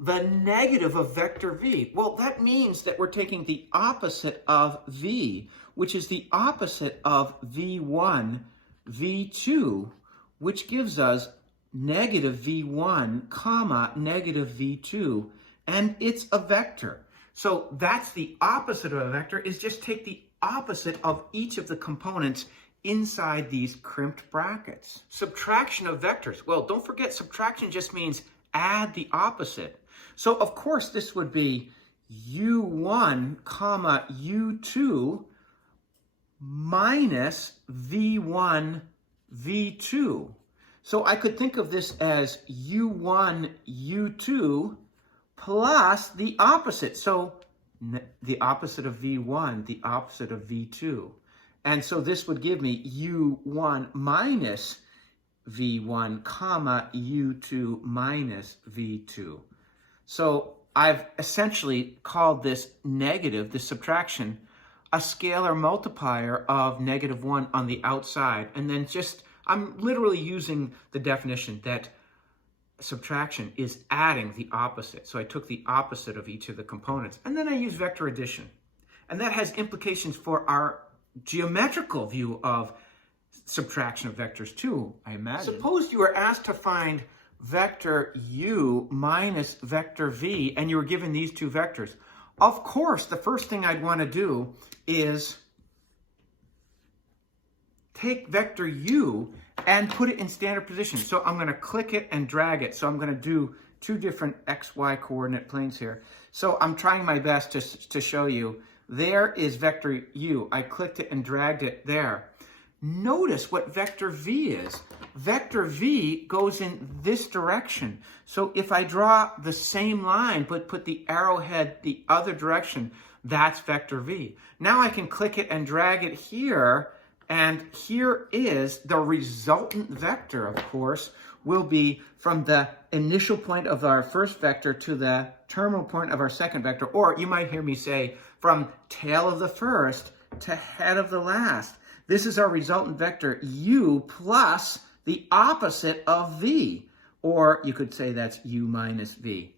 the negative of vector v. Well, that means that we're taking the opposite of v, which is the opposite of v1, v2, which gives us negative v1, comma, negative v2, and it's a vector. So that's the opposite of a vector, is just take the opposite of each of the components inside these crimped brackets. Subtraction of vectors. Well, don't forget, subtraction just means add the opposite. So of course this would be u1, comma, u2 minus v1, v2. So I could think of this as u1, u2 plus the opposite. So the opposite of v1, the opposite of v2. And so this would give me u1 minus v1, comma, u2 minus v2. So I've essentially called this negative, this subtraction, a scalar multiplier of negative 1 on the outside. And then I'm literally using the definition that subtraction is adding the opposite. So I took the opposite of each of the components. And then I use vector addition. And that has implications for our geometrical view of subtraction of vectors too, I imagine. Suppose you were asked to find vector u minus vector v, and you were given these two vectors. Of course, the first thing I'd want to do is take vector u and put it in standard position. So I'm going to click it and drag it. So I'm going to do two different xy coordinate planes here. So I'm trying my best to show you. There is vector u. I clicked it and dragged it there. Notice what vector v is. Vector v goes in this direction. So if I draw the same line but put the arrowhead the other direction, that's vector v. Now I can click it and drag it here, and here is the resultant vector, of course, will be from the initial point of our first vector to the terminal point of our second vector, or you might hear me say from tail of the first to head of the last. This is our resultant vector u plus the opposite of v, or you could say that's u minus v.